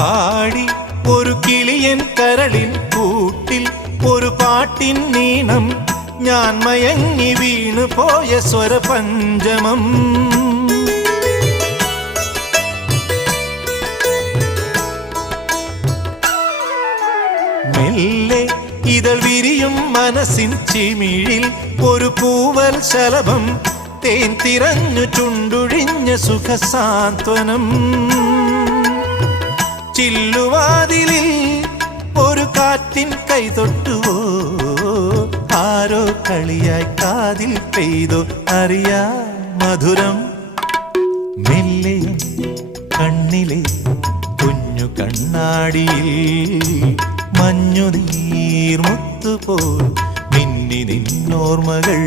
പാടി ഒരു കിളിയൻ കരളിൻ കൂട്ടിൽ ഒരു പാട്ടിൻ നീണം ഞാൻ മയങ്ങി വീണു പോയ സ്വരപഞ്ചമം മെല്ലെ ഇതൾ വിരിയും മനസ്സിൻ ചിമിഴിൽ ഒരു പൂവൽ ശലഭം തേൻ തിരഞ്ഞു ചുണ്ടൊഴിഞ്ഞ സുഖസാന്ത്വനം ചില്ലുവാതിലിൽ ഒരു കാറ്റിൻ കൈതൊട്ടുവോ ആരോ കളിയായി കാതിൽ പെയ്തോ അറിയാ മധുരം മെല്ലെയും കണ്ണിലെ കുഞ്ഞു കണ്ണാടിയിൽ മഞ്ഞുനീർമുത്തുപോൽ മിന്നി നിന്നോർമ്മകൾ